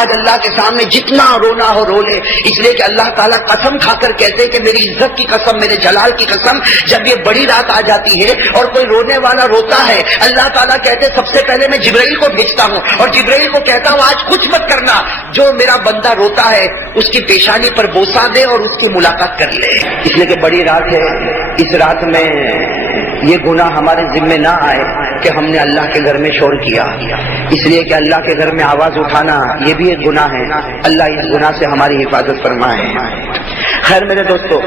آج اللہ کے سامنے جتنا رونا ہو رو لے، اس لیے کہ اللہ تعالیٰ قسم کھا کر کہتے کہ میری عزت کی قسم، میرے جلال کی قسم، جب یہ بڑی رات آ جاتی ہے اور کوئی رونے والا روتا ہے، اللہ تعالیٰ کہتے سب سے پہلے میں جبرائیل کو بھیجتا ہوں اور جبرائیل کو کہتا ہوں آج کچھ مت کرنا، جو میرا بندہ روتا ہے اس کی پیشانی پر بوسہ دے اور اس کی ملاقات کر لے، اس لیے کہ بڑی رات ہے۔ اس رات میں یہ گناہ ہمارے ذمے نہ آئے کہ ہم نے اللہ کے گھر میں شور کیا، اس لیے کہ اللہ کے گھر میں آواز اٹھانا یہ بھی ایک گناہ ہے، اللہ اس گناہ سے ہماری حفاظت فرمائے۔ خیر میرے دوستو،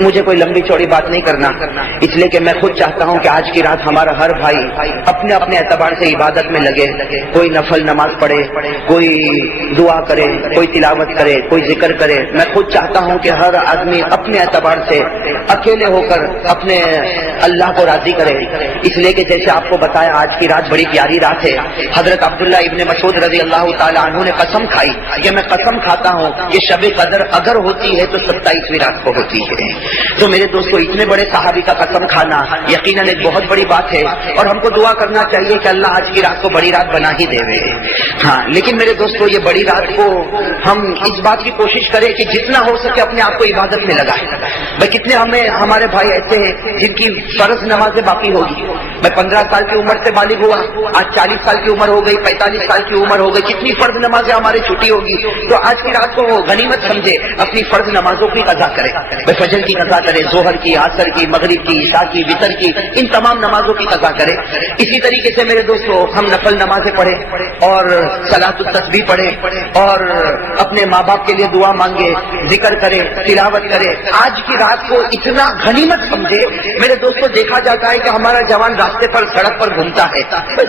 مجھے کوئی لمبی چوڑی بات نہیں کرنا، اس لیے کہ میں خود چاہتا ہوں کہ آج کی رات ہمارا ہر بھائی اپنے اپنے اعتبار سے عبادت میں لگے، کوئی نفل نماز پڑھے، کوئی دعا کرے، کوئی تلاوت کرے، کوئی ذکر کرے۔ میں خود چاہتا ہوں کہ ہر آدمی اپنے اعتبار سے اکیلے ہو کر اپنے اللہ کو راضی کرے، اس لیے کہ جیسے آپ کو بتایا آج کی رات بڑی پیاری رات ہے۔ حضرت عبداللہ ابن مسعود رضی اللہ تعالی عنہ نے قسم کھائی کہ میں قسم کھاتا ہوں کہ شب قدر اگر ہوتی ہے تو 27ویں رات کو ہوتی ہے۔ تو میرے دوستو، اتنے بڑے صحابی کا قسم کھانا یقیناً ایک بہت بڑی بات ہے، اور ہم کو دعا کرنا چاہیے کہ اللہ آج کی رات کو بڑی رات بنا ہی دے۔ ہاں، لیکن میرے دوستو، یہ بڑی رات کو ہم اس بات کی کوشش کریں کہ جتنا ہو سکے اپنے آپ کو عبادت میں لگائیں۔ بھائی کتنے ہمارے بھائی ایسے ہیں جن کی فرض نمازیں باقی ہوگی۔ میں 15 سال کی عمر سے بالغ ہوا، آج 40 سال کی عمر ہو گئی، 45 سال کی عمر ہو گئی، کتنی فرض نمازیں ہماری چھٹی ہوگی۔ تو آج کی رات کو وہ غنیمت سمجھے، اپنی فرض نمازوں کی قضا کرے، فجر کی قضا کرے، ظہر کی، عصر کی، مغرب کی، عشاء کی، وتر کی، ان تمام نمازوں کی قضا کرے۔ اسی طریقے سے میرے دوستو، ہم نفل نمازیں پڑھیں اور صلاۃ التسبیح پڑھیں اور اپنے ماں باپ کے لیے دعا مانگے، ذکر کرے، تلاوت کرے۔ آج کی رات کو اتنا غنیمت سمجھے۔ میرے دوستو، دیکھا جاتا ہے کہ ہمارا جوان راستے پر سڑک پر گھومتا ہے،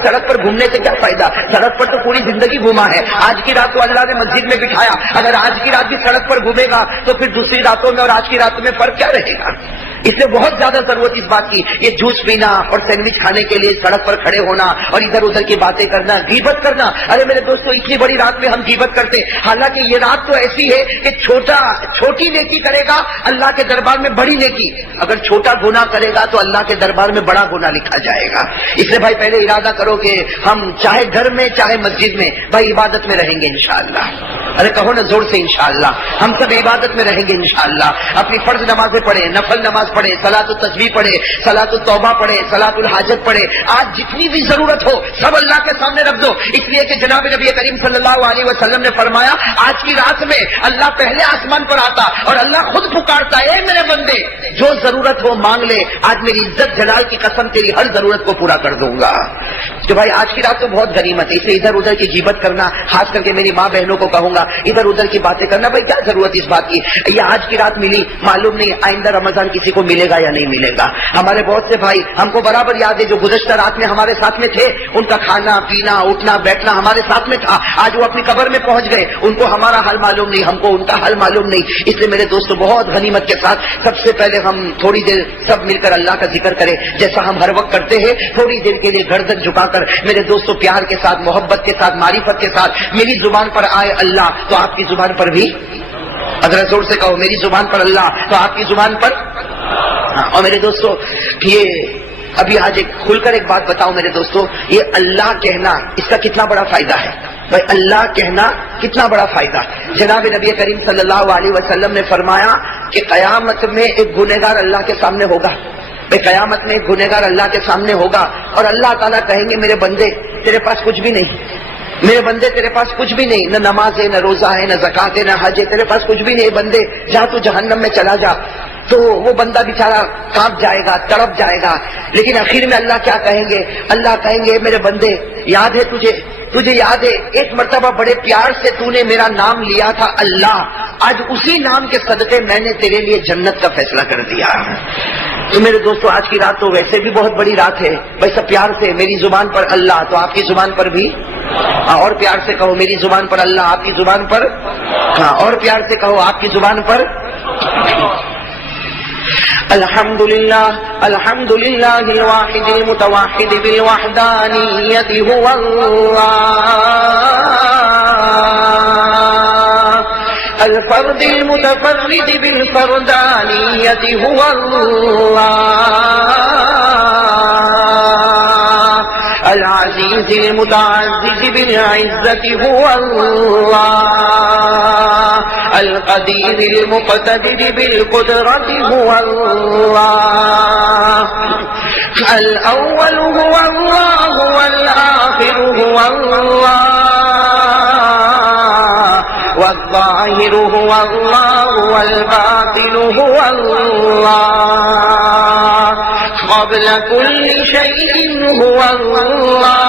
سڑک پر گھومنے سے کیا فائدہ، سڑک پر تو پوری زندگی گھوما ہے۔ آج کی رات کو اللہ نے مسجد میں بٹھایا، اگر آج کی رات بھی سڑک پر گھومے گا تو پھر دوسری راتوں میں اور آج کی راتوں میں فرق کیا رہے گا۔ اس لیے بہت زیادہ ضرورت اس بات کی، یہ جوس پینا اور سینڈوچ کھانے کے لیے سڑک پر کھڑے ہونا اور ادھر ادھر کی باتیں کرنا، غیبت کرنا۔ ارے میرے دوستو، اتنی بڑی رات میں ہم غیبت کرتے، حالانکہ یہ رات تو ایسی ہے کہ چھوٹی نیکی کرے گا اللہ کے دربار میں بڑی نیکی، اگر چھوٹا گناہ کرے گا تو اللہ کے دربار میں بڑا گناہ لکھا جائے گا۔ اس لیے بھائی پہلے ارادہ کرو کہ ہم چاہے گھر میں چاہے مسجد میں بھائی عبادت میں رہیں گے انشاءاللہ۔ ارے کہو نا زور سے انشاءاللہ، ہم سب عبادت میں رہیں گے انشاءاللہ۔ اپنی فرض نمازیں پڑھیں، نفل نماز پڑھیں، صلاۃ التسبیح پڑھیں، صلاۃ التوبہ پڑھیں، صلاۃ الحاجت پڑھیں۔ آج جتنی بھی ضرورت ہو سب اللہ کے سامنے رکھ دو، اس لیے کہ جناب نبی کریم صلی اللہ علیہ وسلم نے فرمایا آج کی رات میں اللہ پہلے آسمان پر آتا اور اللہ خود پکارتا ہے، اے میرے بندے جو ضرورت ہو مانگ لے، آج میری عزت جلال کی قسم تیری ہر ضرورت کو پورا کر دوں گا۔ تو بھائی آج کی رات تو بہت غنیمت ہے، اسے ادھر ادھر کی غیبت کرنا، خاص کر کے میری ماں بہنوں کو کہوں گا ادھر ادھر کی باتیں کرنا، بھائی کیا ضرورت اس بات کی، یہ آج کی رات ملی، معلوم نہیں آئندہ رمضان کسی کو ملے گا یا نہیں ملے گا۔ ہمارے بہت سے بھائی ہم کو برابر یاد ہے جو گزشتہ رات میں ہمارے ساتھ میں تھے، ان کا کھانا پینا اٹھنا بیٹھنا ہمارے ساتھ میں تھا، آج وہ اپنی قبر میں پہنچ گئے، ان کو ہمارا حال معلوم نہیں، ہم کو ان کا حال معلوم نہیں۔ اس لیے میرے دوستو بہت غنیمت کے ساتھ سب سے پہلے ہم تھوڑی دیر سب مل کر اللہ کا ذکر کریں، جیسا ہم ہر وقت کرتے ہیں، تھوڑی دیر کے لیے گردن جھکا کر میرے دوستو پیار کے ساتھ، محبت کے ساتھ، معرفت کے ساتھ میری زبان پر آئے اللہ تو آپ کی زبان پر بھی، اگر زور سے کہو میری زبان پر اللہ تو آپ کی زبان پر۔ اور میرے دوستو یہ ابھی آج ایک کھل کر ایک بات بتاؤں میرے دوستو، یہ اللہ کہنا اس کا کتنا بڑا فائدہ ہے، بھائی اللہ کہنا کتنا بڑا فائدہ۔ جناب نبی کریم صلی اللہ علیہ وسلم نے فرمایا کہ قیامت میں ایک گنہگار اللہ کے سامنے ہوگا، بھائی قیامت میں ایک گنہگار اللہ کے سامنے ہوگا اور اللہ تعالیٰ کہیں گے میرے بندے تیرے پاس کچھ بھی نہیں، میرے بندے تیرے پاس کچھ بھی نہیں، نہ نماز ہے، نہ روزہ ہے، نہ زکات ہے، نہ حج ہے، تیرے پاس کچھ بھی نہیں، بندے جا تو جہنم میں چلا جا۔ تو وہ بندہ بیچارہ کانپ جائے گا، تڑپ جائے گا، لیکن آخر میں اللہ کیا کہیں گے، اللہ کہیں گے میرے بندے یاد ہے تجھے یاد ہے ایک مرتبہ بڑے پیار سے تو نے میرا نام لیا تھا اللہ، آج اسی نام کے صدقے میں نے تیرے لیے جنت کا فیصلہ کر دیا۔ تو میرے دوستو آج کی رات تو ویسے بھی بہت بڑی رات ہے، بھائی سب پیار سے میری زبان پر اللہ تو آپ کی زبان پر بھی، اور پیار سے کہو میری زبان پر اللہ آپ کی زبان پر، ہاں اور پیار سے کہو آپ کی زبان پر۔ الحمدللہ الحمدللہ الواحد المتوحد بالوحدانیت هو اللہ، الفرد المتفرد بالفردانیت هو اللہ، العزیز المتعزز بالعزت هو اللہ، القدير المقتدر بالقدرة هو الله الأول هو الله والآخر هو الله والظاهر هو الله والباطن هو الله قبل كل شيء هو الله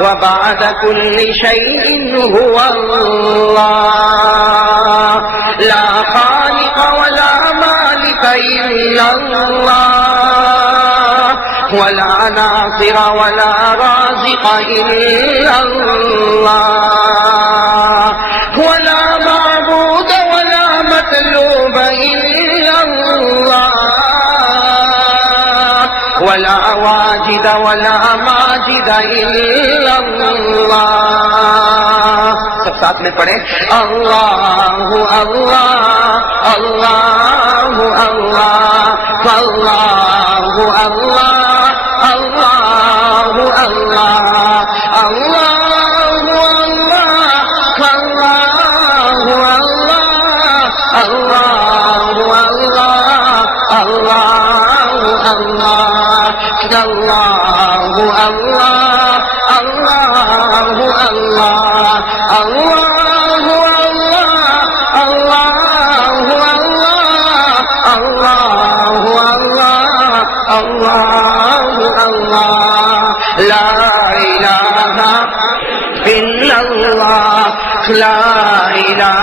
وبعد كل شيء هو الله لا خالق ولا مالك إلا الله ولا ناصر ولا رازق إلا الله ولا معبود ولا مطلوب إلا الله ولا واجد ولا ماجد إلا الله سب ساتھ میں پڑھیں اللہ اللہ اللہ اللہ اللہ اللہ اللہ اللہ اللہ لا الہ الا اللہ لا الہ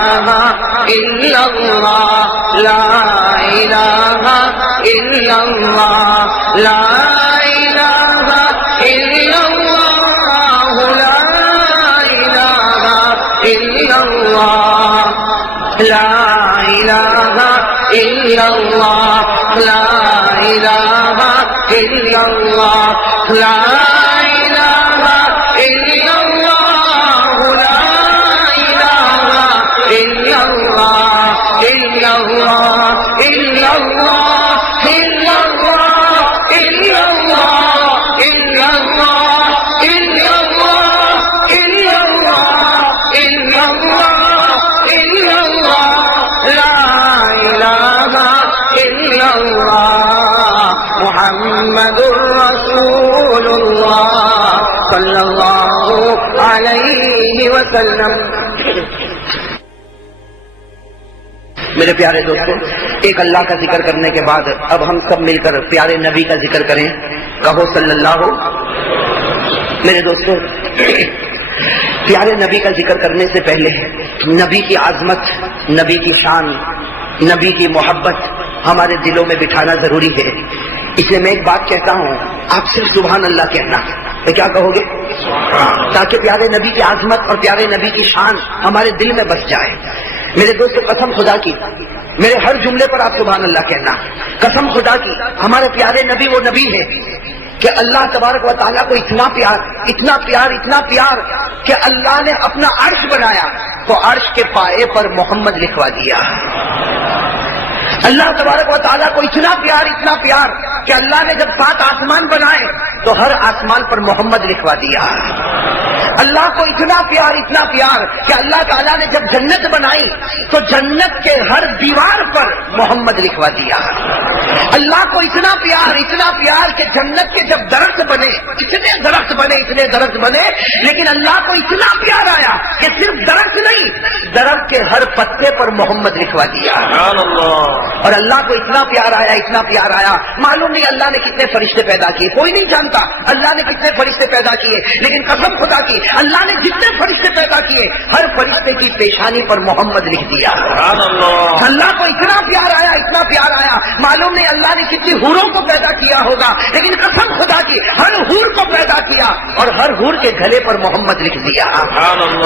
الا اللہ لا الہ الا اللہ لا الہ الا اللہ لا الہ الا اللہ لا الہ الا اللہ لا الہ الا اللہ لا الہ الا اللہ لا الہ الا اللہ الا اللہ الا اللہ الا اللہ الا اللہ الا اللہ الا اللہ الا اللہ الا اللہ الا اللہ لا الہ الا اللہ محمد رسول اللہ صلی اللہ علیہ وسلم. میرے پیارے دوستوں، ایک اللہ کا ذکر کرنے کے بعد اب ہم سب مل کر پیارے نبی کا ذکر کریں. کہو صلی اللہ. میرے دوستوں، پیارے نبی کا ذکر کرنے سے پہلے نبی کی عظمت، نبی کی شان، نبی کی محبت ہمارے دلوں میں بٹھانا ضروری ہے. اس لیے میں ایک بات کہتا ہوں، آپ صرف سبحان اللہ کہنا. کیا کہو گے؟ تاکہ پیارے نبی کی عظمت اور پیارے نبی کی شان ہمارے دل میں بس جائے. میرے دوست، قسم خدا کی، میرے ہر جملے پر آپ سبحان اللہ کہنا. قسم خدا کی، ہمارے پیارے نبی وہ نبی ہے کہ اللہ تبارک و تعالیٰ کو اتنا پیار، اتنا پیار، اتنا پیار کہ اللہ نے اپنا عرش بنایا تو عرش کے پائے پر محمد لکھوا دیا. اللہ تبارک و تعالیٰ کو اتنا پیار کہ اللہ نے جب 7 آسمان بنائے تو ہر آسمان پر محمد لکھوا دیا. اللہ کو اتنا پیار کہ اللہ تعالیٰ نے جب جنت بنائی تو جنت کے ہر دیوار پر محمد لکھوا دیا. اللہ کو اتنا پیار کہ جنت کے جب درخت بنے، اتنے درخت بنے، لیکن اللہ کو اتنا پیار آیا کہ صرف درخت نہیں، درخت کے ہر پتے پر محمد لکھوا دیا. اور اللہ کو اتنا پیار آیا، معلوم نہیں اللہ نے کتنے فرشتے پیدا کیے، کوئی نہیں جانتا اللہ نے کتنے فرشتے پیدا کیے، لیکن قسم خدا کی اللہ نے جتنے فرشتے پیدا کیے ہر فرشتے کی پیشانی پر محمد لکھ دیا. اللہ کو اتنا پیار آیا، معلوم نہیں اللہ نے کتنی حوروں کو پیدا کیا ہوگا، لیکن قسم خدا کی ہر حور کو پیدا کیا اور ہر حور کے گلے پر محمد لکھ دیا.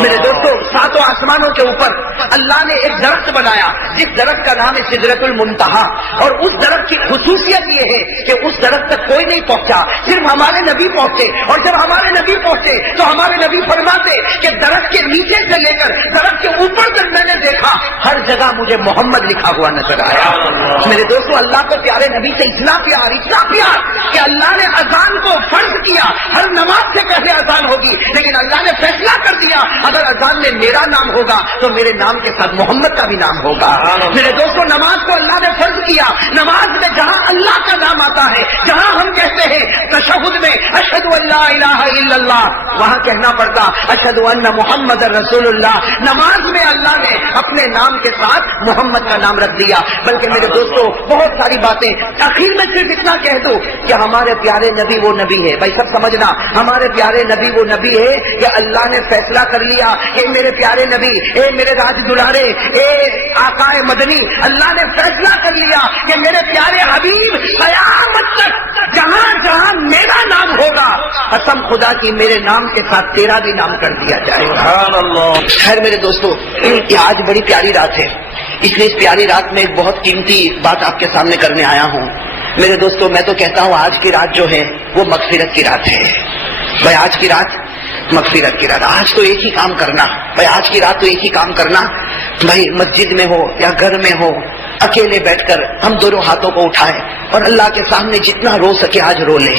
میرے دوستوں، 7 آسمانوں کے اوپر اللہ نے ایک درخت بنایا جس درخت کا نام ہے سدرۃ المنتہا، اور اس درخت کی خصوصیت یہ ہے کہ اس درخت تک کوئی نہیں پہنچا، صرف ہمارے نبی پہنچے. اور جب ہمارے نبی پہنچے تو ہمارے نبی فرماتے کہ درخت کے نیچے سے لے کر درخت کے اوپر تک میں نے دیکھا ہر جگہ مجھے محمد لکھا ہوا نظر آیا۔ میرے دوستو اللہ کو پیارے نبی سے اتنا پیار کہ اللہ نے اذان کو فرض کیا، ہر نماز سے پہلے اذان ہوگی، لیکن اللہ نے فیصلہ کر دیا اگر اذان میں میرا نام ہوگا تو میرے نام کے ساتھ محمد کا بھی نام ہوگا۔ میرے دوستو نماز کو اللہ نے فرض کیا، نماز میں جہاں اللہ کا نام آتا ہے، جہاں ہم کہتے ہیں تشہد میں اشہد ان لا الہ الا اللہ، وہاں کہنا پڑتا اشہد ان محمد رسول اللہ۔ نماز میں اللہ نے اپنے نام کے ساتھ محمد کا نام رکھ دیا۔ بلکہ میرے دوستو بہت ساری باتیں، آخر میں صرف اتنا کہہ دوں کہ ہمارے پیارے نبی وہ نبی ہے، بھائی سب سمجھنا، ہمارے پیارے نبی وہ نبی ہے کہ اللہ نے فیصلہ کر لیا کہ میرے پیارے نبی، اے میرے راج دلارے، اے آقا مدنی، اللہ نے فیصلہ کر لیا کہ میرے پیارے حبیب قیامت تک جہاں جہاں میرا نام ہوگا قسم خدا کی میرے نام کے ساتھ تیرا بھی نام کر دیا جائے گا۔ خیر میرے دوستو، یہ آج بڑی پیاری رات ہے، اس لیے اس پیاری رات میں ایک بہت قیمتی بات آپ کے سامنے کرنے آیا ہوں۔ میرے دوستو میں تو کہتا ہوں آج کی رات جو ہے وہ مغفرت کی رات ہے۔ بھائی آج کی رات مغفرت کی رات، آج تو ایک ہی کام کرنا، بھائی آج کی رات تو ایک ہی کام کرنا، بھائی مسجد میں ہو یا گھر میں ہو، اکیلے بیٹھ کر ہم دونوں ہاتھوں کو اٹھائیں اور اللہ کے سامنے جتنا رو سکے آج رو لیں۔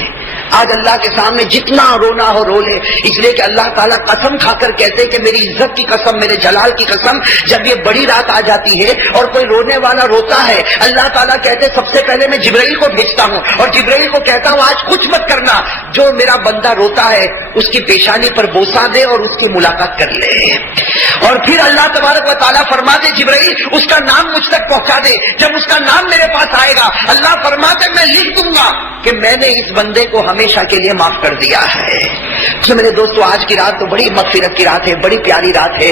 آج اللہ کے سامنے جتنا رونا ہو رو لے، اس لیے کہ اللہ تعالیٰ قسم کھا کر کہتے کہ میری عزت کی قسم، میرے جلال کی قسم، جب یہ بڑی رات آ جاتی ہے اور کوئی رونے والا روتا ہے، اللہ تعالیٰ کہتے سب سے پہلے میں جبرائیل کو بھیجتا ہوں اور جبرائیل کو کہتا ہوں آج کچھ مت کرنا، جو میرا بندہ روتا ہے اس کی پیشانی پر بوسہ دے اور اس کی ملاقات کر لے۔ اور پھر اللہ تبارک و تعالیٰ فرماتے جبرائیل اس کا نام مجھ تک پہنچا دے، جب اس کا نام میرے پاس آئے گا اللہ فرماتے میں لکھ دوں گا کہ میں نے اس بندے کو ہمیشہ کے لیے معاف کر دیا ہے۔ تو میرے دوستو آج کی رات تو بڑی مغفرت کی رات ہے، بڑی پیاری رات ہے،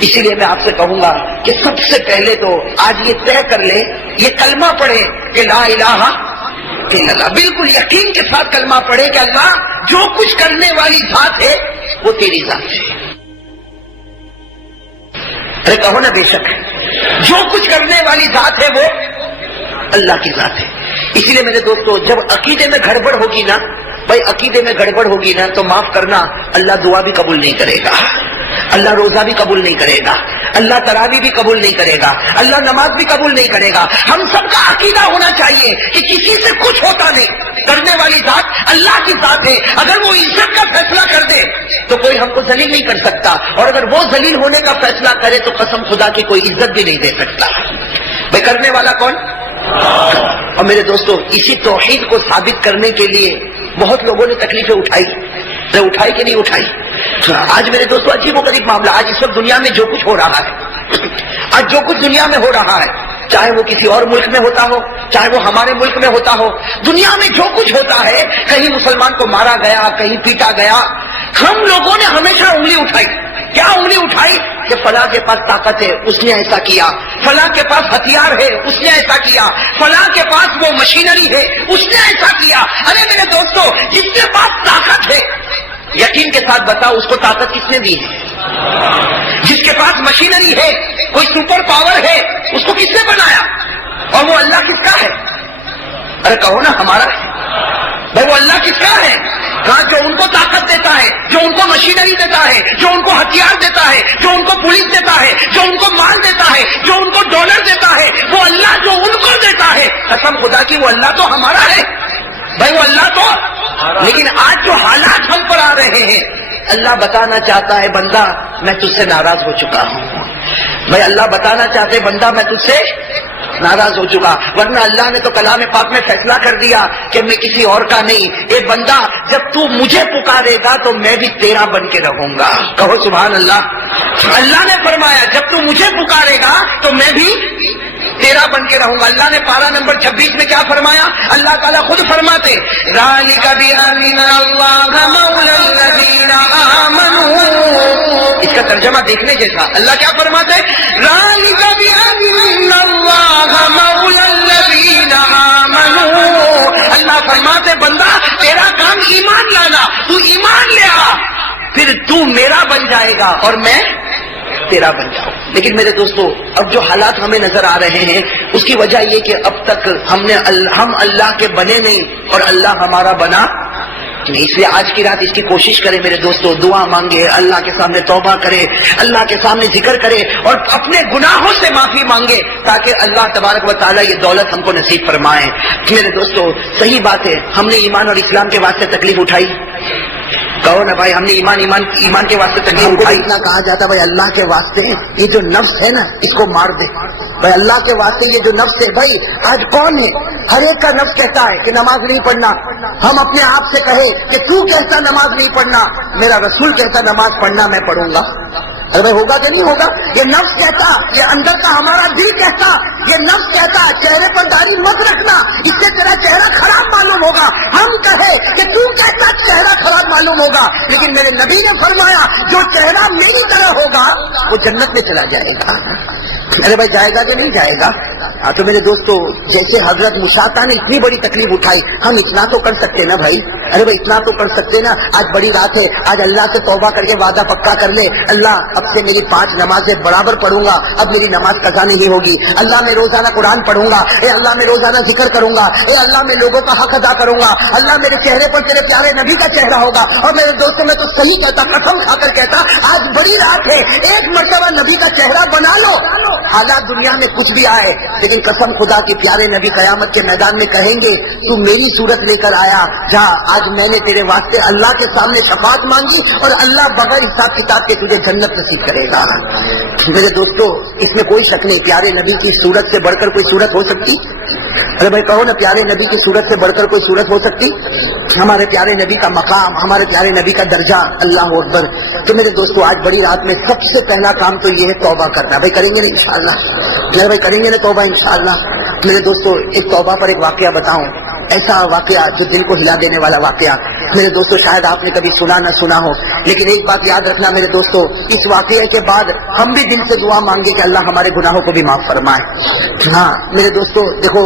اسی لیے میں آپ سے کہوں گا کہ سب سے پہلے تو آج یہ طے کر لے، یہ کلمہ پڑھے کہ لا الہ الا اللہ، بالکل یقین کے ساتھ کلمہ پڑھے کہ اللہ جو کچھ کرنے والی ذات ہے وہ تیری ذات ہے۔ ارے کہو نا بے شک جو کچھ کرنے والی ذات ہے وہ اللہ کی ذات ہے۔ اسی لیے میرے دوستو جب عقیدے میں گڑبڑ ہوگی نا، بھائی عقیدے میں گڑبڑ ہوگی نا تو معاف کرنا، اللہ دعا بھی قبول نہیں کرے گا، اللہ روزہ بھی قبول نہیں کرے گا، اللہ تراویح بھی قبول نہیں کرے گا، اللہ نماز بھی قبول نہیں کرے گا۔ ہم سب کا عقیدہ ہونا چاہیے کہ کسی سے کچھ ہوتا نہیں، کرنے والی ذات اللہ کی ذات ہے، اگر وہ عزت کا فیصلہ کر دے تو کوئی ہم کو ذلیل نہیں کر سکتا، اور اگر وہ ذلیل ہونے کا فیصلہ کرے تو قسم خدا کی کوئی عزت بھی نہیں دے سکتا۔ بھائی کرنے والا کون؟ اور میرے دوستو اسی توحید کو ثابت کرنے کے لیے بہت لوگوں نے تکلیفیں اٹھائی کہ نہیں اٹھائی؟ آج میرے دوستو عجیب و غریب معاملہ، آج اس وقت دنیا میں جو کچھ ہو رہا ہے، آج جو کچھ دنیا میں ہو رہا ہے، چاہے وہ کسی اور ملک میں ہوتا ہو، چاہے وہ ہمارے ملک میں ہوتا ہو، دنیا میں جو کچھ ہوتا ہے، کہیں مسلمان کو مارا گیا، کہیں پیٹا گیا، ہم لوگوں نے ہمیشہ انگلی اٹھائی۔ کیا انگلی اٹھائی؟ کہ فلاں کے پاس طاقت ہے اس نے ایسا کیا، فلاں کے پاس ہتھیار ہے اس نے ایسا کیا، فلاں کے پاس وہ مشینری ہے اس نے ایسا کیا۔ ارے میرے دوستو جس کے پاس طاقت ہے یقین کے ساتھ بتاؤ اس کو طاقت کس نے دی ہے؟ جس کے پاس مشینری ہے، کوئی سپر پاور ہے، اس کو کس نے بنایا؟ اور وہ اللہ کس کا ہے؟ ارے کہو نا ہمارا ہے۔ بھائی وہ اللہ کس کا ہے؟ ہاں جو ان کو طاقت دیتا ہے، جو ان کو مشینری دیتا ہے، جو ان کو ہتھیار دیتا ہے، جو ان کو پولیس دیتا ہے، جو ان کو مال دیتا ہے، جو ان کو ڈالر دیتا ہے، وہ اللہ جو ان کو دیتا ہے، قسم خدا کی وہ اللہ تو ہمارا ہے۔ بھائی وہ اللہ تو، لیکن آج جو حالات ہم پر آ رہے ہیں، اللہ بتانا چاہتا ہے بندہ میں تجھ سے ناراض ہو چکا ہوں۔ بھائی اللہ بتانا چاہتے بندہ میں تجھ سے ناراض ہو چکا، ورنہ اللہ نے تو کلام پاک میں فیصلہ کر دیا کہ میں کسی اور کا نہیں۔ اے بندہ جب تو مجھے پکارے گا تو میں بھی تیرا بن کے رہوں گا، کہو سبحان اللہ۔ اللہ نے فرمایا جب تو مجھے پکارے گا تو میں بھی تیرا بن کے رہوں گا۔ اللہ نے پارہ نمبر 26 میں کیا فرمایا؟ اللہ تعالیٰ خود فرماتے ذَلِكَ بِأَنَّ اللَّهَ مَوْلَى الَّذِينَ آمَنُوا، اس کا ترجمہ دیکھنے جیسا۔ اللہ کیا فرماتے؟ ذَلِكَ بِأَنَّ اللَّهَ مَوْلَى الَّذِينَ آمَنُوا، اللہ فرماتے بندہ تیرا کام ایمان لانا، تو ایمان لے آ، پھر تو میرا بن جائے گا اور میں تیرا بن جاؤ۔ لیکن میرے دوستو اب جو حالات ہمیں نظر آ رہے ہیں اس کی وجہ یہ کہ اب تک ہم اللہ کے بنے نہیں اور اللہ ہمارا بنا اس لیے آج کی رات اس کی کوشش کرے میرے دوستو، دعا مانگے، اللہ کے سامنے توبہ کرے، اللہ کے سامنے ذکر کرے اور اپنے گناہوں سے معافی مانگے تاکہ اللہ تبارک و تعالیٰ یہ دولت ہم کو نصیب فرمائے۔ میرے دوستو صحیح بات ہے، ہم نے ایمان اور اسلام کے واسطے تکلیف اٹھائی، کہو نا بھائی، ہم نے ایمان کے واسطے تکلیف اٹھائی۔ اتنا کہا جاتا بھائی اللہ کے واسطے یہ جو نفس ہے نا اس کو مار دے، بھائی اللہ کے واسطے یہ جو نفس ہے، بھائی آج کون ہے، ہر ایک کا نفس کہتا ہے کہ نماز نہیں پڑھنا، ہم اپنے آپ سے کہے کہ تو کہتا نماز نہیں پڑھنا، میرا رسول کہتا نماز پڑھنا میں پڑھوں گا، ارے بھائی ہوگا کہ نہیں ہوگا؟ یہ نفس کہتا، یہ اندر کا ہمارا دل کہتا، یہ نفس کہتا چہرے پر داڑھی مت رکھنا، اس سے تیرا چہرہ خراب معلوم ہوگا، ہم کہے کہ تو کہتا چہرہ خراب معلوم ہوگا، لیکن میرے نبی نے فرمایا جو چہرہ میری طرح ہوگا وہ جنت میں چلا جائے گا۔ ارے بھائی جائے گا کہ نہیں جائے گا؟ تو میرے دوستو جیسے حضرت مشاطہ نے اتنی بڑی تکلیف اٹھائی، ہم اتنا تو کر سکتے نا بھائی، ارے بھائی اتنا تو کر سکتے نا۔ آج بڑی رات ہے، آج اللہ سے توبہ کر کے وعدہ پکا کر لے، اللہ اب سے میری 5 نمازیں برابر پڑھوں گا، اب میری نماز قضا نہیں ہوگی، اللہ میں روزانہ قرآن پڑھوں گا، اے اللہ میں روزانہ ذکر کروں گا، اے اللہ میں لوگوں کا حق ادا کروں گا، اللہ میرے چہرے پر تیرے پیارے نبی کا چہرہ ہوگا۔ اور میرے دوستوں میں تو صحیح کہتا، قسم کھا کر کہتا، آج بڑی رات ہے، ایک مرتبہ نبی کا چہرہ بنا لو، حالات دنیا میں کچھ بھی آئے، لیکن قسم خدا کے پیارے نبی قیامت کے میدان میں کہیں گے تو میری صورت لے کر آیا، جا آج میں نے تیرے واسطے اللہ کے سامنے شفاعت مانگی اور اللہ بغیر حساب کتاب کے تجھے جنت نصیب کرے گا۔ میرے دوستو اس میں کوئی شک نہیں، پیارے نبی کی صورت سے بڑھ کر کوئی صورت ہو سکتی؟ ارے بھائی کہو نا، پیارے نبی کی صورت سے بڑھ کر کوئی صورت ہو سکتی؟ ہمارے پیارے نبی کا مقام، ہمارے پیارے نبی کا درجہ، اللہ اکبر۔ تو میرے دوستو آج بڑی رات میں سب سے پہلا کام تو یہ ہے توبہ کرنا۔ بھائی کریں گے نا انشاءاللہ؟ میرے بھائی کریں گے نا توبہ انشاءاللہ؟ میرے دوستو ایک توبہ پر ایک واقعہ بتاؤں، ایسا واقعہ جو دل کو ہلا دینے والا واقعہ۔ میرے دوستو شاید آپ نے کبھی سنا نہ سنا ہو، لیکن ایک بات یاد رکھنا میرے دوستو، اس واقعے کے بعد ہم بھی دل سے دعا مانگے کہ اللہ ہمارے گناہوں کو بھی معاف فرمائے۔ ہاں میرے دوستو دیکھو،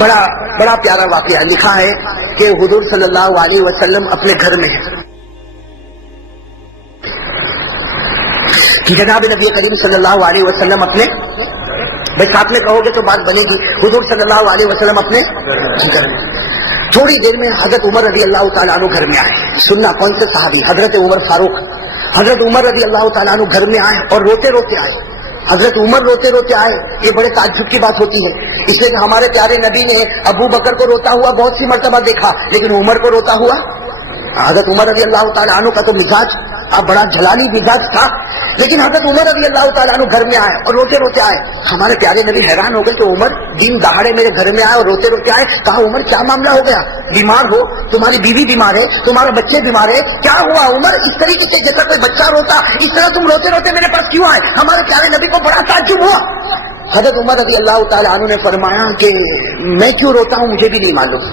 بڑا پیارا واقعہ لکھا ہے کہ حضور صلی اللہ علیہ وسلم اپنے گھر میں، جناب نبی کریم صلی اللہ علیہ وسلم اپنے، بھائی ساتھ میں کہو گے تو بات بنے گی، حضور صلی اللہ علیہ وسلم اپنے گھر میں، تھوڑی دیر میں حضرت عمر رضی اللہ تعالیٰ عنہ گھر میں آئے۔ سننا کون سے صحابی؟ حضرت عمر فاروق، حضرت عمر رضی اللہ تعالیٰ عنہ گھر میں آئے اور روتے روتے آئے۔ حضرت عمر روتے روتے آئے، یہ بڑے تعجب کی بات ہوتی ہے، اس لیے کہ ہمارے پیارے نبی نے ابو بکر کو روتا ہوا بہت سی مرتبہ دیکھا، لیکن عمر کو روتا ہوا، حضرت عمر رضی اللہ تعالیٰ عنہ کا تو مزاج بڑا جلالی مزاج تھا، لیکن حضرت عمر رضی اللہ تعالیٰ عنہ گھر میں آئے اور روتے روتے آئے۔ ہمارے پیارے نبی حیران ہو گئے کہ عمر دن دہاڑے میرے گھر میں آئے اور روتے روتے آئے۔ کہا عمر کیا معاملہ ہو گیا؟ بیمار ہو؟ تمہاری بیوی بیمار ہے؟ تمہارے بچے بیمار ہے؟ کیا ہوا عمر؟ اس طریقے سے جیسا کوئی بچہ روتا اس طرح تم روتے روتے میرے پاس کیوں آئے؟ ہمارے پیارے نبی کو بڑا تعجب ہوا۔ حضرت عمر رضی اللہ تعالیٰ عنہ نے فرمایا کہ میں کیوں روتا ہوں مجھے بھی نہیں معلوم۔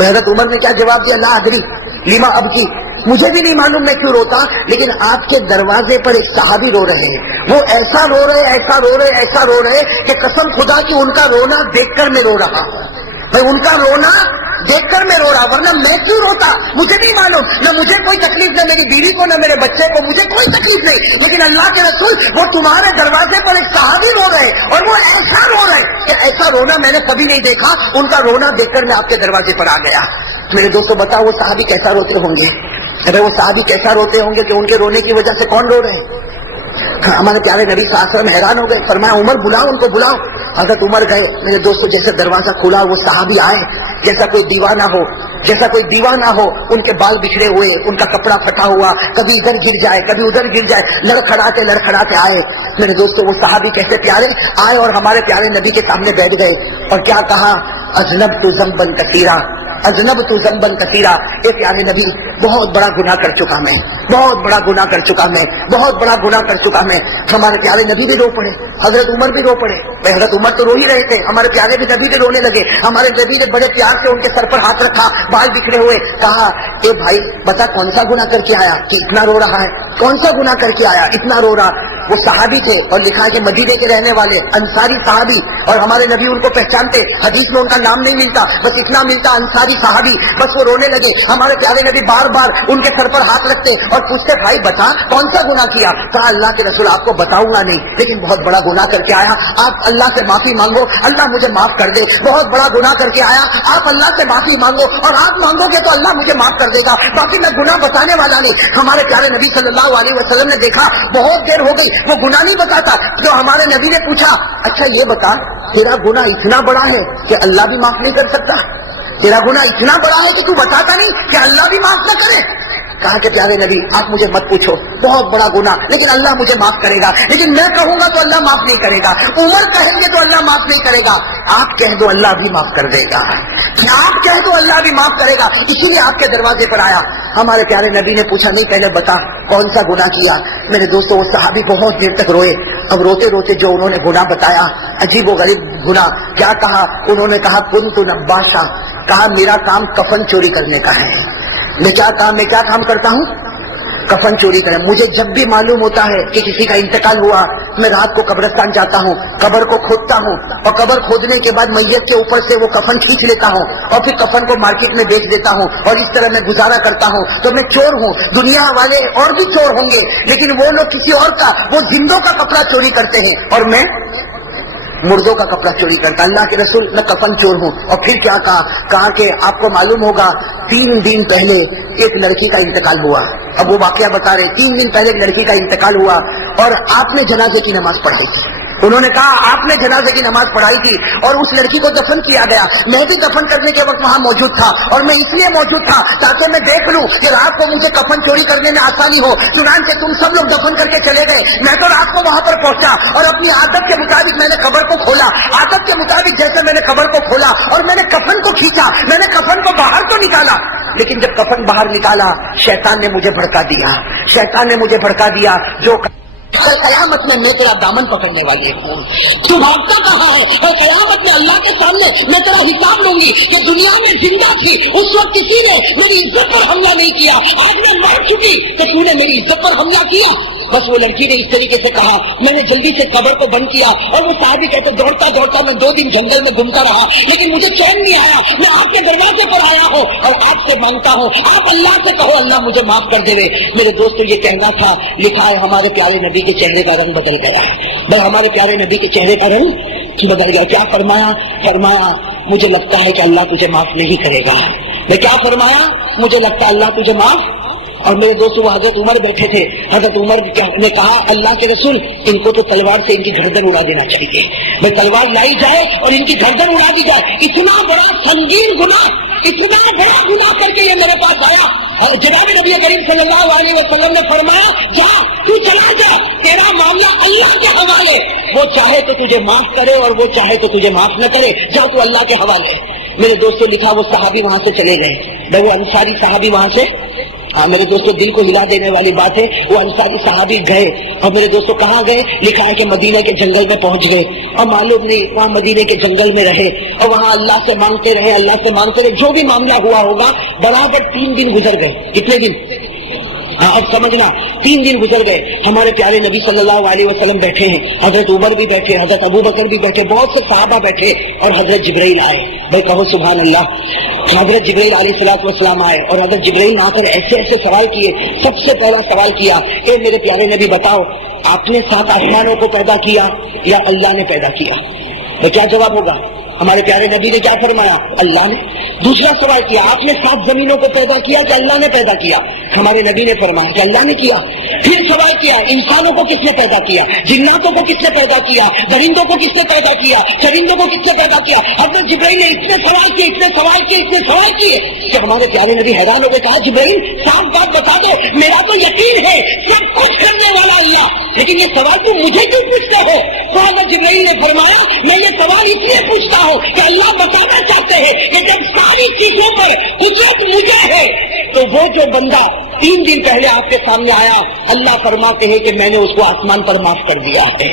حضرت عمر نے کیا جواب دیا؟ لا ادری لما ابکی، مجھے بھی نہیں معلوم میں کیوں روتا، لیکن آپ کے دروازے پر ایک صحابی رو رہے ہیں، وہ ایسا رو رہے ایسا رو رہے ایسا رو رہے کہ قسم خدا کی ان کا رونا دیکھ کر میں رو رہا ہوں۔ بھائی ان کا رونا دیکھ کر میں رو رہا، ورنہ میں کیوں روتا مجھے نہیں معلوم، نہ مجھے کوئی تکلیف، نہ میری بیوی کو، نہ میرے بچے کو، مجھے کوئی تکلیف نہیں، لیکن اللہ کے رسول وہ تمہارے دروازے پر ایک صحابی رو رہے اور وہ ایسا رو رہے کہ ایسا رونا میں نے کبھی نہیں دیکھا، ان کا رونا دیکھ کر میں آپ کے دروازے پر آ گیا۔ میرے دوستوں بتاؤ وہ صحابی کیسا روتے ہوں گے؟ ارے وہ صحابی کیسا روتے ہوں گے کہ ان کے رونے کی وجہ سے کون رو رہے ہیں؟ ہمارے پیارے نبی صلی اللہ علیہ وسلم حیران ہو گئے، فرمایا عمر بلاؤ ان کو بلاؤ۔ حضرت عمر گئے، میرے دوستوں جیسے دروازہ کھلا وہ صحابی آئے جیسا کوئی دیوانہ ہو، جیسا کوئی دیوانہ ہو، ان کے بال بکھرے ہوئے، ان کا کپڑا پھٹا ہوا، کبھی ادھر گر جائے کبھی ادھر گر جائے، لڑکھڑاتے آئے۔ میرے دوستوں وہ صحابی کیسے پیارے آئے اور ہمارے پیارے نبی کے سامنے بیٹھ گئے اور کیا کہا؟ اذنبت ذنبا کثیرا، اذنبت ذنبا کثیرا، اے پیارے نبی بہت بڑا گناہ کر چکا میں، بہت بڑا گناہ کر چکا میں، بہت بڑا گناہ کر چکا میں۔ ہمارے پیارے نبی بھی رو پڑے، حضرت عمر بھی رو پڑے۔ حضرت عمر تو رو ہی رہے تھے، ہمارے پیارے بھی نبی بھی رونے لگے۔ ہمارے نبی نے بڑے پیار سے ان کے سر پر ہاتھ رکھا، بال بکھرے ہوئے، کہا اے بھائی بتا کون سا گناہ کر کے آیا کہ اتنا رو رہا ہے؟ کون سا گناہ کر کے آیا اتنا رو رہا؟ وہ صحابی تھے اور لکھا ہے کہ مدینے کے رہنے والے انصاری صحابی، اور ہمارے نبی ان کو پہچانتے، حدیث میں ان کا نام نہیں ملتا، بس اتنا ملتا انصاری صحابی، بس وہ رونے لگے. ہمارے پیارے نبی بار بار ان کے سر پر ہاتھ رکھتے اور پوچھتے بھائی بتا کون سا گناہ کیا؟ کہا اللہ کے رسول آپ کو بتاؤں گا نہیں، لیکن بہت بڑا گناہ کر کے آیا، آپ اللہ سے معافی مانگو، اللہ مجھے معاف کر دے. بہت بڑا گناہ کر کے آیا، آپ اللہ سے معافی مانگو، اور آپ مانگو گے تو اللہ مجھے معاف کر دے گا، باقی میں گناہ بتانے والا نہیں. ہمارے پیارے نبی صلی اللہ علیہ وسلم نے دیکھا بہت دیر ہو گئی وہ گناہ نہیں بتاتا. جو ہمارے نبی نے پوچھا اچھا یہ بتا تیرا گناہ اتنا بڑا ہے کہ اللہ بھی معاف نہیں کر سکتا؟ تیرا گناہ اتنا بڑا ہے کہ تو بتاتا نہیں کہ اللہ بھی معاف نہ کرے؟ کہا کہ پیارے نبی آپ مجھے مت پوچھو، بہت بڑا گناہ لیکن اللہ مجھے معاف کرے گا، لیکن میں کہوں گا تو اللہ معاف نہیں کرے گا، عمر کہیں گے تو اللہ معاف نہیں کرے گا، آپ کہہ دو اللہ بھی معاف کر دے گا، آپ کہہ دو اللہ بھی معاف کرے گا. اسی لیے آپ کے دروازے پر آیا. ہمارے پیارے نبی نے پوچھا نہیں پہلے بتا کون سا گناہ کیا؟ میرے دوستوں وہ صحابی بہت دیر تک روئے. اب روتے روتے جو انہوں نے گناہ بتایا عجیب و غریب گناہ کیا کہا انہوں نے، کہا کنت نباشا، کہا میرا کام کفن چوری کرنے کا ہے. میں کیا کام کرتا ہوں؟ کفن چوری کریں. مجھے جب بھی معلوم ہوتا ہے کہ کسی کا انتقال ہوا میں رات کو قبرستان جاتا ہوں، قبر کو کھودتا ہوں، اور قبر کھودنے کے بعد میت کے اوپر سے وہ کفن کھینچ لیتا ہوں اور پھر کفن کو مارکیٹ میں بیچ دیتا ہوں، اور اس طرح میں گزارا کرتا ہوں. تو میں چور ہوں. دنیا والے اور بھی چور ہوں گے لیکن وہ لوگ کسی اور کا، وہ زندوں کا کپڑا چوری کرتے ہیں اور میں مردوں کا کپڑا چوری کرتا. اللہ کے رسول میں کفن چور ہوں. اور پھر کیا کہا کہ آپ کو معلوم ہوگا 3 دن پہلے ایک لڑکی کا انتقال ہوا. اب وہ واقعہ بتا رہے 3 دن پہلے ایک لڑکی کا انتقال ہوا اور آپ نے جنازے کی نماز پڑھائی تھی. انہوں نے کہا آپ نے جنازے کی نماز پڑھائی تھی اور اس لڑکی کو دفن کیا گیا. میں بھی دفن کرنے کے وقت وہاں موجود تھا اور میں اس لیے موجود تھا تاکہ میں دیکھ لوں کہ رات کو مجھے کفن چوری کرنے میں آسانی ہو. چنانچہ تم سب لوگ دفن کر کے چلے گئے، میں تو رات کو وہاں پر پہنچا اور اپنی عادت کے مطابق میں نے قبر کو کھولا. عادت کے مطابق جیسے میں نے قبر کو کھولا اور میں نے کفن کو کھینچا، میں نے کفن کو باہر تو نکالا، لیکن جب کفن باہر نکالا شیطان نے مجھے بھڑکا دیا. شیطان نے مجھے بھڑکا دیا جو کل قیامت میں تیرا دامن پکڑنے والی ہوں. تو بھاگتا کہاں ہے؟ اور قیامت میں اللہ کے سامنے میں تیرا حساب لوں گی کہ دنیا میں زندہ تھی اس وقت کسی نے میری عزت پر حملہ نہیں کیا، آج میں مر چکی کہ تو نے میری عزت پر حملہ کیا. بس وہ لڑکی نے اس طریقے سے کہا. میں نے جلدی سے قبر کو بند کیا اور وہ صحابی کہتے دوڑتا دوڑتا میں 2 دن جنگل میں گھومتا رہا لیکن مجھے چین نہیں آیا. میں آپ کے دروازے پر آیا ہوں اور آپ سے مانگتا ہوں، آپ اللہ سے کہو اللہ مجھے معاف کر دے. میرے دوستو یہ کہنا تھا، لکھا ہے ہمارے پیارے نبی کے چہرے کا رنگ بدل گیا. بھائی ہمارے پیارے نبی کے چہرے کا رنگ بدل گیا. کیا فرمایا مجھے لگتا ہے کہ اللہ تجھے معاف نہیں کرے گا. میں کیا فرمایا؟ مجھے لگتا ہے اللہ تجھے معاف. اور میرے دوستوں وہ حضرت عمر بیٹھے تھے. حضرت عمر نے کہا اللہ کے رسول ان کو تو تلوار سے ان کی گردن اڑا دینا چاہیے. میں تلوار لائی جائے اور ان کی گردن اڑا دی جائے. اتنا بڑا سنگین گناہ، اتنا بڑا گناہ کر کے یہ میرے پاس آیا. اور جناب نبی کریم صلی اللہ علیہ وسلم نے فرمایا جا تو چلا جا، تیرا معاملہ اللہ کے حوالے. وہ چاہے تو تجھے معاف کرے اور وہ چاہے تو تجھے معاف نہ کرے، جا تو اللہ کے حوالے. میرے دوستوں لکھا وہ صحابی وہاں سے چلے گئے. وہ انصاری صحابی وہاں سے میرے دوستوں دل کو ہلا دینے والی بات ہے. وہ انصاری صحابی گئے اور میرے دوستوں کہاں گئے؟ لکھا ہے کہ مدینہ کے جنگل میں پہنچ گئے اور معلوم نہیں وہاں مدینہ کے جنگل میں رہے اور وہاں اللہ سے مانگتے رہے. جو بھی معاملہ ہوا ہوگا برابر 3 دن گزر گئے. کتنے دن؟ اب سمجھنا 3 دن گزر گئے. ہمارے پیارے نبی صلی اللہ علیہ وسلم بیٹھے ہیں، حضرت عمر بھی بیٹھے، حضرت ابو بکر بھی بیٹھے، بہت سے صحابہ بیٹھے اور حضرت جبرائیل آئے. بھائی کہو سبحان اللہ. حضرت جبرائیل علیہ الصلوۃ والسلام آئے اور حضرت جبرائیل نے آ کر ایسے سوال کیے. سب سے پہلا سوال کیا اے میرے پیارے نبی بتاؤ آپ نے 7 آسمانوں کو پیدا کیا یا اللہ نے پیدا کیا؟ تو کیا جواب ہوگا؟ ہمارے پیارے نبی نے کیا فرمایا؟ اللہ نے. دوسرا سوال کیا آپ نے 7 زمینوں کو پیدا کیا کہ اللہ نے پیدا کیا؟ ہمارے نبی نے فرمایا کہ اللہ نے کیا. پھر سوال کیا انسانوں کو کس نے پیدا کیا، جناتوں کو کس نے پیدا کیا، درندوں کو کس نے پیدا کیا، چرندوں کو کس نے پیدا کیا؟ حضرت جبرائیل نے اتنے سوال کیے کہ ہمارے پیارے نبی حیران ہو گئے. کہا جبرائیل صاف بات بتا دو، میرا تو یقین ہے سب کچھ کرنے والا اللہ، لیکن یہ سوال تم مجھے کیوں پوچھتے ہو؟ تو حضرت جبرائیل نے فرمایا میں یہ سوال اس لیے پوچھتا ہوں کہ اللہ بتانا چاہتے ہیں کہ جب ساری چیزوں پر قدرت مجھے ہے تو وہ جو بندہ 3 دن پہلے آپ کے سامنے آیا اللہ فرماتے ہیں کہ میں نے اس کو آسمان پر معاف کر دیا ہے.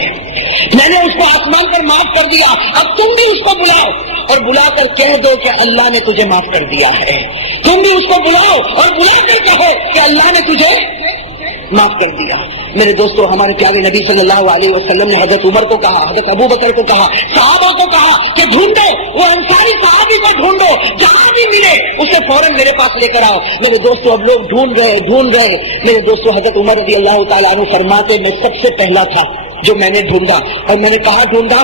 میں نے اس کو آسمان پر معاف کر دیا. اب تم بھی اس کو بلاؤ اور بلا کر کہہ دو کہ اللہ نے تجھے معاف کر دیا ہے. تم بھی اس کو بلاؤ اور بلا کر کہو کہ اللہ نے تجھے معاف کر دیا۔ میرے دوستو ہمارے پیارے نبی صلی اللہ علیہ وسلم نے حضرت عمر کو کہا، حضرت ابو بکر کو کہا، صحابہ کو کہا کہ ڈھونڈو وہ انصاری صحابی کو، ڈھونڈو جہاں بھی ملے اسے فوراً میرے پاس لے کر آؤ۔ میرے دوستو اب لوگ ڈھونڈ رہے۔ میرے دوستو حضرت عمر رضی اللہ تعالیٰ عنہ فرماتے میں سب سے پہلا تھا جو میں نے ڈھونڈا، اور میں نے کہا ڈھونڈا،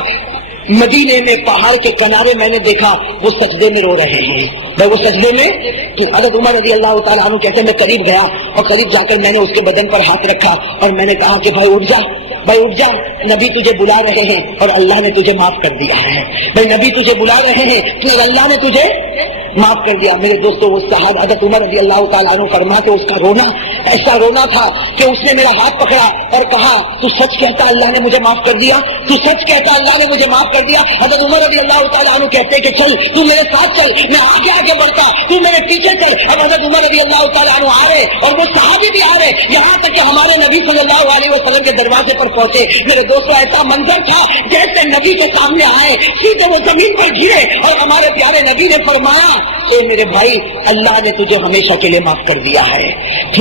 مدینے میں پہاڑ کے کنارے میں نے دیکھا وہ سجدے میں رو رہے ہیں۔ میں وہ سجدے میں، حضرت عمر رضی اللہ تعالیٰ عنہ کہتے ہیں میں قریب گیا اور قریب جا کر میں نے اس کے بدن پر ہاتھ رکھا اور میں نے کہا کہ بھائی اٹھ جا، نبی تجھے بلا رہے ہیں اور اللہ نے تجھے معاف کر دیا ہے۔ بھائی نبی تجھے بلا رہے ہیں اور اللہ نے تجھے معاف کر دیا۔ میرے دوستو وہ صحابہ حضرت عمر رضی اللہ تعالیٰ عنہ فرماتے اس کا رونا ایسا رونا تھا کہ اس نے میرا ہاتھ پکڑا اور کہا تو سچ کہتا اللہ نے مجھے معاف کر دیا، تو سچ کہتا اللہ نے مجھے معاف کر دیا۔ حضرت عمر رضی اللہ تعالیٰ عنہ کہتے کہ چل تو میرے ساتھ چل، میں آگے بڑھتا، تو میرے پیچھے چل۔ اب حضرت عمر رضی اللہ تعالیٰ عنہ آ رہے اور وہ صحابی بھی آ رہے، یہاں تک کہ ہمارے نبی صلی اللہ علیہ وسلم کے دروازے پر پہنچے۔ میرے دوستو ایسا منظر تھا جیسے نبی کے سامنے آئے سیدھے وہ زمین پر گرے اور ہمارے پیارے نبی نے فرمایا اے میرے بھائی اللہ نے تجھے ہمیشہ کے لیے معاف کر دیا ہے،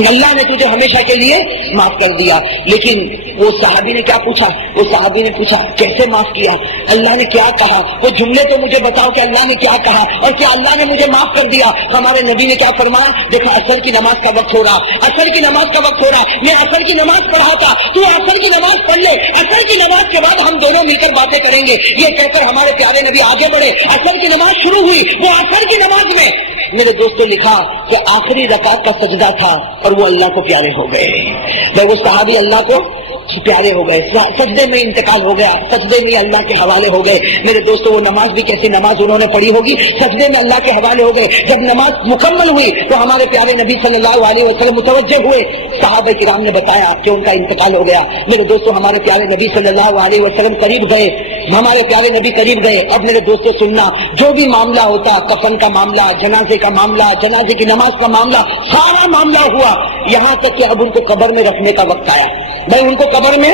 اللہ نے تجھے ہمیشہ کے لیے معاف کر دیا۔ لیکن وہ صحابی نے کیا پوچھا؟ وہ صحابی نے پوچھا کیسے معاف کیا، اللہ نے کیا کہا، وہ جملے تو مجھے بتاؤ کہ اللہ نے کیا کہا اور کیا اللہ نے مجھے معاف کر دیا۔ ہمارے نبی نے کیا فرمایا؟ دیکھا عصر کی نماز کا وقت ہو رہا، عصر کی نماز کا وقت ہو رہا، میں عصر کی نماز پڑھا تھا، تو عصر کی نماز پڑھ لے، عصر کی نماز کے بعد ہم دونوں مل کر باتیں کریں گے۔ یہ کہہ کر ہمارے پیارے نبی آگے بڑھے، عصر کی نماز شروع ہوئی۔ وہ عصر کی نماز میں میرے دوستوں لکھا کہ آخری رکعت کا سجدہ تھا اور وہ اللہ کو پیارے ہو گئے۔ وہ صحابی اللہ کو پیارے ہو گئے، سجدے میں انتقال ہو گیا، سجدے میں اللہ کے حوالے ہو گئے۔ میرے دوستو وہ نماز بھی کیسی نماز انہوں نے پڑھی ہوگی، سجدے میں اللہ کے حوالے ہو گئے۔ جب نماز مکمل ہوئی تو ہمارے پیارے نبی صلی اللہ علیہ وسلم متوجہ ہوئے، صحابہ کرام نے بتایا کہ ان کا انتقال ہو گیا۔ میرے دوستو ہمارے پیارے نبی صلی اللہ علیہ وسلم قریب گئے، ہمارے پیارے نبی قریب گئے۔ اب میرے دوستو سننا، جو بھی معاملہ ہوتا، کفن کا معاملہ، جنازے کا معاملہ، جنازے کی نماز کا معاملہ، سارا معاملہ ہوا، یہاں تک کہ اب ان کو قبر میں رکھنے کا وقت آیا۔ بھائی ان کو قبر میں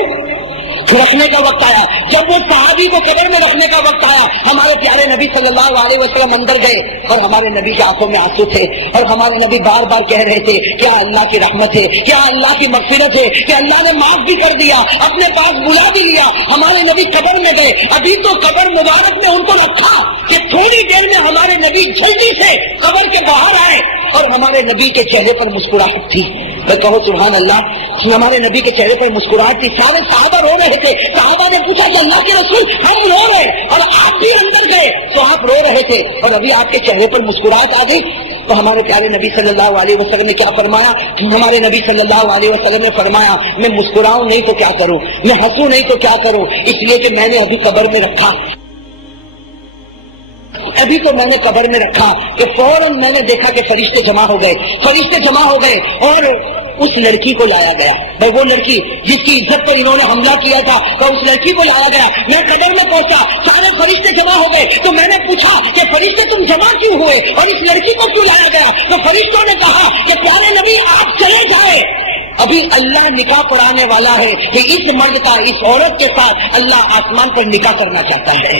رکھنے کا وقت آیا۔ جب وہ صحابی کو قبر میں رکھنے کا وقت آیا، ہمارے پیارے نبی صلی اللہ علیہ وسلم اندر گئے اور ہمارے نبی کی آنکھوں میں آنسو تھے اور ہمارے نبی بار بار کہہ رہے تھے کیا اللہ کی رحمت ہے، کیا اللہ کی مغفرت ہے کہ اللہ نے معاف بھی کر دیا، اپنے پاس بلا بھی لیا۔ ہمارے نبی قبر میں گئے، ابھی تو قبر مبارک میں ان کو رکھا کہ تھوڑی دیر میں ہمارے نبی جلدی سے قبر کے باہر آئے اور ہمارے نبی کے چہرے پر مسکراہٹ تھی۔ میں کہو سبحان اللہ، ہمارے نبی کے چہرے پر مسکراہٹ تھی۔ سارے صحابہ رو رہے تھے، صحابہ نے پوچھا کہ اللہ کے رسول ہم رو رہے اور آپ بھی اندر گئے تو آپ رو رہے تھے اور ابھی آپ کے چہرے پر مسکراہٹ آ گئی۔ تو ہمارے پیارے نبی صلی اللہ علیہ وسلم نے کیا فرمایا؟ ہمارے نبی صلی اللہ علیہ وسلم نے فرمایا میں مسکراؤں نہیں تو کیا کروں، میں ہنسوں نہیں تو کیا کروں، اس لیے کہ میں نے ابھی قبر میں رکھا، ابھی تو میں نے قبر میں رکھا کہ فوراً میں نے دیکھا کہ فرشتے جمع ہو گئے اور اس لڑکی کو لایا گیا۔ بھائی وہ لڑکی جس کی عزت پر انہوں نے حملہ کیا تھا تو اس لڑکی کو لایا گیا۔ میں قبر میں پہنچا، سارے فرشتے جمع ہو گئے تو میں نے پوچھا کہ فرشتے تم جمع کیوں ہوئے اور اس لڑکی کو کیوں لایا گیا؟ تو فرشتوں نے کہا کہ پیارے نبی آپ چلے جائیں، ابھی اللہ نکاح پڑھانے والا ہے کہ اس مرد کا اس عورت کے ساتھ اللہ آسمان پر نکاح کرنا چاہتا ہے،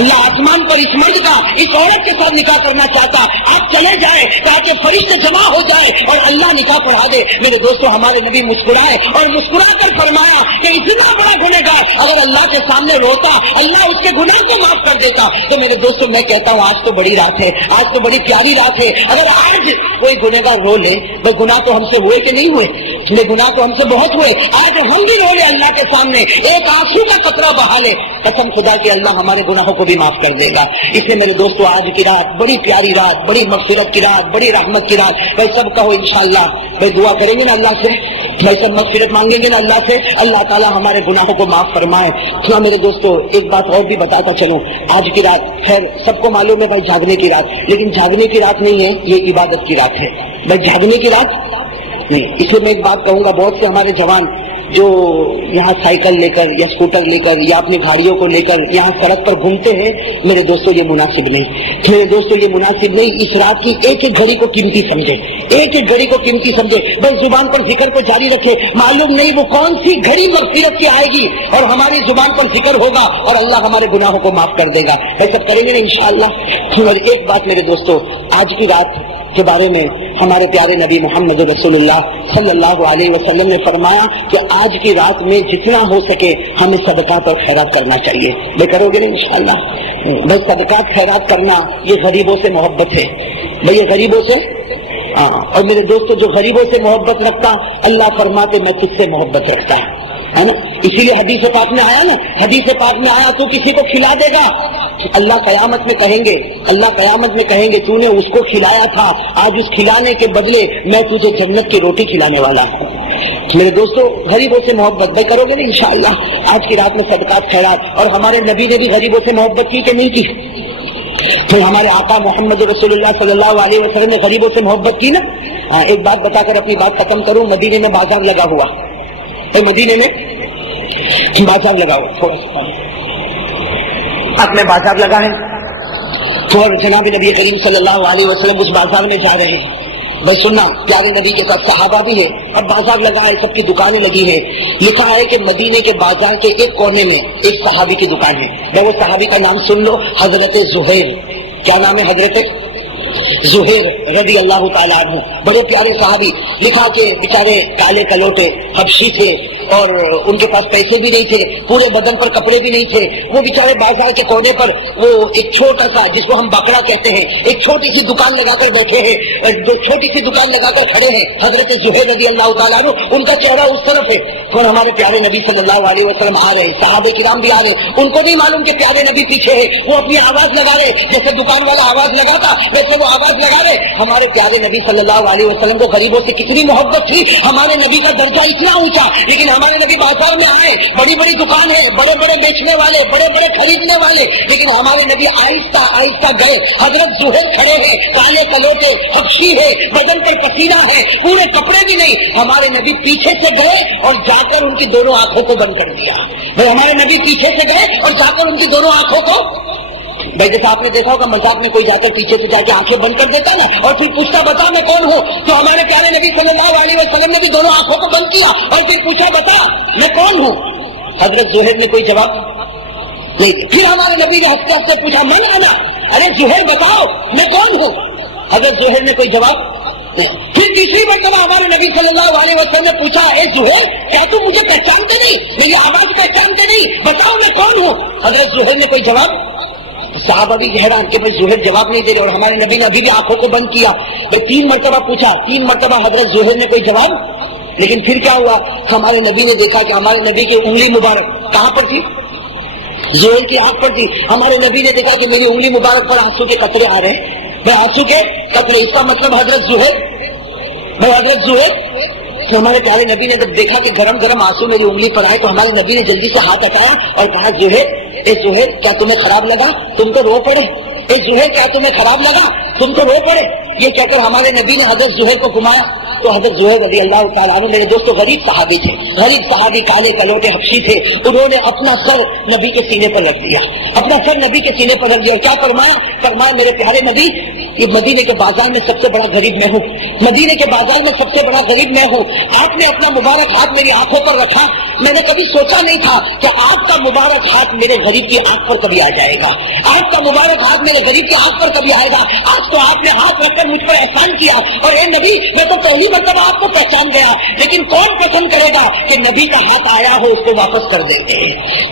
اللہ آسمان پر اس مرد کا اس عورت کے ساتھ نکاح کرنا چاہتا، آپ چلے جائیں تاکہ فرشتے جمع ہو جائے اور اللہ نکاح پڑھا دے۔ میرے دوستو ہمارے نبی مسکرائے اور مسکرا کر فرمایا کہ اتنا بڑا گنہگار اگر اللہ کے سامنے روتا اللہ اس کے گناہ کو معاف کر دیتا۔ تو میرے دوستو میں کہتا ہوں آج تو بڑی رات ہے، آج تو بڑی پیاری رات ہے، اگر آج کوئی گنہگار رو لے، وہ گناہ تو ہم سے ہوئے کہ نہیں ہوئے؟ گناہ تو ہم سے بہت ہوئے، آج ہم بھی رو لے اللہ کے سامنے، ایک آنسو کا قطرہ بہا لے، قسم خدا کی اللہ ہمارے گناہوں کو بھی معاف کر دے گا۔ اس لیے میرے دوستو آج کی رات بڑی پیاری رات، بڑی مغفرت کی رات، بڑی رحمت کی رات۔ بھائی سب کہو انشاءاللہ، بھائی دعا کریں گے نا اللہ سے، بھائی سب مغفرت مانگیں گے نا اللہ سے، اللہ تعالیٰ ہمارے گناہوں کو معاف فرمائے۔ میرے دوستو ایک بات اور بھی بتاتا چلوں، آج کی رات خیر سب کو معلوم ہے بھائی جاگنے کی رات، لیکن جاگنے کی رات نہیں ہے، یہ عبادت کی رات ہے۔ بھائی جاگنے کی رات نہیں، اس لیے میں ایک بات کہوں گا، بہت سے ہمارے جوان جو یہاں سائیکل لے کر یا اسکوٹر لے کر یا اپنی گاڑیوں کو لے کر یہاں سڑک پر گھومتے ہیں، میرے دوستوں یہ مناسب نہیں، میرے دوستوں یہ مناسب نہیں۔ اس رات کی ایک ایک گھڑی کو قیمتی سمجھے، ایک ایک گھڑی کو قیمتی سمجھے، بس زبان پر ذکر کو جاری رکھے، معلوم نہیں وہ کون سی گھڑی مغفرت کی آئے گی اور ہماری زبان پر ذکر ہوگا اور اللہ ہمارے گناہوں کو معاف کر دے گا۔ ایسا کریں گے نا انشاءاللہ۔ اور ایک بات میرے دوستوں، آج کی رات کے بارے میں ہمارے پیارے نبی محمد رسول اللہ صلی اللہ علیہ وسلم نے فرمایا کہ آج کی رات میں جتنا ہو سکے ہمیں صدقات اور خیرات کرنا چاہیے. بے کرو گے انشاءاللہ؟ بس صدقات خیرات کرنا یہ غریبوں سے محبت ہے. بھئی غریبوں سے اور میرے دوستو جو غریبوں سے محبت رکھتا اللہ فرماتے میں کس سے محبت رکھتا ہے نا. اسی لیے حدیث پاک میں آیا نا، حدیث پاک میں آیا تو کسی کو کھلا دے گا، اللہ قیامت میں کہیں گے تو نے اس کو کھلایا تھا، آج اس کھلانے کے بدلے میں تجھے جنت کی روٹی کھلانے والا ہوں. میرے دوستو غریبوں سے محبت بھائی کرو گے نا انشاءاللہ آج کی رات میں صدقات خیرات. اور ہمارے نبی نے بھی غریبوں سے محبت کی کہ نہیں کی؟ پھر ہمارے آقا محمد رسول اللہ صلی اللہ علیہ وسلم نے غریبوں سے محبت کی نا. ایک بات بتا کر اپنی بات ختم کروں. مدینے میں بازار لگا ہوا، مدینے میں بازار لگا ہوا، تھوڑا سا اب میں بازار لگا ہے اور جناب نبی کریم صلی اللہ علیہ وسلم اس بازار میں جا رہے ہیں. بس سننا پیارے نبی کے ساتھ صحابہ بھی ہے، اب بازار لگا ہے، سب کی دکانیں لگی ہے. لکھا ہے کہ مدینے کے بازار کے ایک کونے میں ایک صحابی کی دکان ہے. میں وہ صحابی کا نام سن لو، حضرت زہیر. کیا نام ہے؟ حضرت زہیر رضی اللہ تعالیٰ عنہ، بڑے پیارے صحابی. لکھا کہ بیچارے کالے کلوٹے حبشی تھے اور ان کے پاس پیسے بھی نہیں تھے، پورے بدن پر کپڑے بھی نہیں تھے. وہ بیچارے بازار کے کونے پر وہ ایک چھوٹا سا جس کو ہم بکڑا کہتے ہیں ایک چھوٹی سی دکان لگا کر بیٹھے ہیں، چھوٹی سی دکان لگا کر کھڑے ہیں. حضرت زہیر رضی اللہ تعالیٰ عنہ ان کا چہرہ اس طرف ہے اور ہمارے پیارے نبی صلی اللہ علیہ وسلم آ رہے ہیں، صحابہ کرام بھی آ رہے ہیں. ان کو نہیں معلوم کہ پیارے نبی پیچھے ہے، وہ اپنی آواز لگا رہے جیسے دکان والا آواز لگاتا ویسے وہ آواز لگا رہے. ہمارے پیارے نبی صلی اللہ علیہ وسلم کو غریبوں سے کتنی محبت تھی. ہمارے نبی کا درجہ اتنا اونچا، لیکن ہمارے نبی بازار میں آئے، بڑی بڑی دکان ہے، بڑے بڑے بیچنے والے، بڑے بڑے خریدنے والے، لیکن ہمارے نبی آہستہ آہستہ گئے. حضرت زہیر کھڑے ہیں، کالے کلوٹے حبشی ہے، بدن پر پسینہ ہے، پورے کپڑے بھی نہیں. ہمارے نبی پیچھے سے گئے اور جا کر ان کی دونوں آنکھوں کو بند کر دیا. ہمارے نبی پیچھے سے گئے اور جا کر ان کی دونوں آنکھوں کو، بھائی جیسا آپ نے دیکھا ہوگا مذاق میں کوئی جا کر پیچھے سے جا کے آنکھیں بند کر دیتا نا اور پھر پوچھتا بتا میں کون ہوں، تو ہمارے پیارے نبی صلی اللہ علیہ وسلم نے بھی دونوں آنکھوں کو بند کیا اور پھر پوچھا بتا میں کون ہوں. حضرت زہیر نے کوئی جواب نہیں. پھر ہمارے نبی نے ہنستے ہنستے پوچھا من انا، ارے زہیر بتاؤ میں کون ہوں. حضرت زہیر نے کوئی جواب نہیں. پھر تیسری مرتبہ ہمارے نبی صلی اللہ علیہ وسلم نے پوچھا اے زہیر کیا تم مجھے پہچانتے نہیں، میری آواز پہچانتے نہیں، بتاؤ میں کون ہوں. حضرت زہیر نے کوئی جواب. صحابہ بھی حیران کہ بھائی زہیر جواب نہیں دے رہے اور ہمارے نبی نے ابھی بھی آنکھوں کو بند کیا. بھائی 3 مرتبہ پوچھا، 3 مرتبہ حضرت زہیر نے کوئی جواب. لیکن پھر کیا ہوا، ہمارے نبی نے دیکھا کہ ہمارے نبی کی انگلی مبارک کہاں پر تھی؟ زہیر کی آنکھ پر تھی. ہمارے نبی نے دیکھا کہ میری انگلی مبارک پر آنسو کے قطرے آ رہے ہیں. بھائی آنسو کے قطرے، اس کا مطلب حضرت زہیر، بھائی حضرت زہیر. تو ہمارے پیارے نبی نے جب دیکھا کہ گرم گرم آنسو میری انگلی پر آئے تو ہمارے نبی نے جلدی سے ہاتھ ہٹایا اور کہا زہیر، اے زہیر کیا تمہیں خراب لگا، تم تو رو پڑے. اے زہیر کیا تمہیں خراب لگا، تم تو رو پڑے. یہ کہہ کر ہمارے نبی نے حضرت زہیر کو گھمایا تو حضرت زہیر رضی اللہ تعالیٰ عنہ میرے دوستو غریب صحابی تھے، غریب صحابی کالے کلوٹے حبشی تھے. انہوں نے اپنا سر نبی کے سینے پر رکھ دیا، اپنا سر نبی کے سینے پر رکھ دیا. کیا فرمایا؟ فرمایا میرے پیارے نبی یہ مدینے کے بازار میں سب سے بڑا غریب میں ہوں، مدینے کے بازار میں سب سے بڑا غریب میں ہوں. آپ نے اپنا مبارک ہاتھ میری آنکھوں پر رکھا، میں نے کبھی سوچا نہیں تھا کہ آپ کا مبارک ہاتھ میرے غریب کی آنکھ پر کبھی آ جائے گا، آپ کا مبارک ہاتھ میرے غریب کی آنکھ پر کبھی آئے گا. آج تو آپ نے ہاتھ رکھ کر مجھ پر احسان کیا اور اے نبی میں تو پہلی مرتبہ آپ کو پہچان گیا، لیکن کون پسند کرے گا کہ نبی کا ہاتھ آیا ہو اس کو واپس کر دیں گے.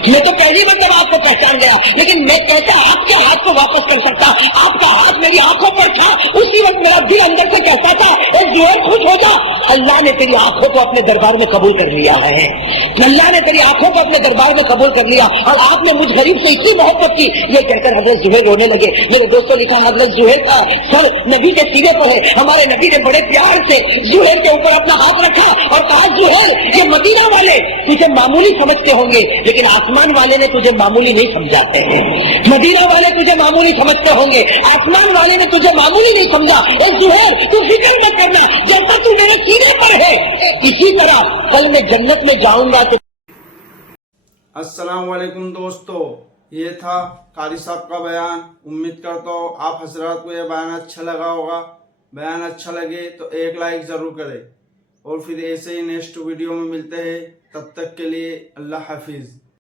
میں تو پہلی مرتبہ آپ کو پہچان گیا لیکن میں کیسے آپ کے ہاتھ کو واپس کر سکتا؟ آپ کا ہاتھ میری آنکھوں پر تھا، اسی وقت میرا دل اندر سے کہتا تھا اے زہیر خوش ہو جا، اللہ نے تیری آنکھوں کو اپنے دربار میں قبول کر لیا ہے، اللہ نے تیری آنکھوں کو اپنے دربار میں قبول کر لیا اور آپ نے مجھ غریب سے اتنی محبت کی. یہ کہہ کر حضرت زہیر رونے لگے. میرے دوستوں لکھا حضرت زہیر کا سر نبی کے سینے پر ہے. ہمارے نبی نے بڑے پیار سے زہیر کے اوپر اپنا ہاتھ رکھا اور کہا زہیر یہ مدینہ والے تجھے معمولی سمجھتے ہوں گے لیکن آسمان والے نے تجھے معمولی نہیں سمجھاتے ہیں. مدینہ والے تجھے معمولی سمجھتے ہوں گے، آسمان والے نے تجھے معمولی نہیں سمجھا. اے زہیر تو فکر مت کرنا، جیسا تو میرے سینے پر ہے اسی طرح کل میں جنت میں جاؤں گا. السلام علیکم دوستو، یہ تھا قاری صاحب کا بیان. امید کرتا ہوں آپ حضرات کو یہ بیان اچھا لگا ہوگا. بیان اچھا لگے تو ایک لائک ضرور کرے اور پھر ایسے ہی نیکسٹ ویڈیو میں ملتے ہیں. تب تک کے لیے اللہ حافظ.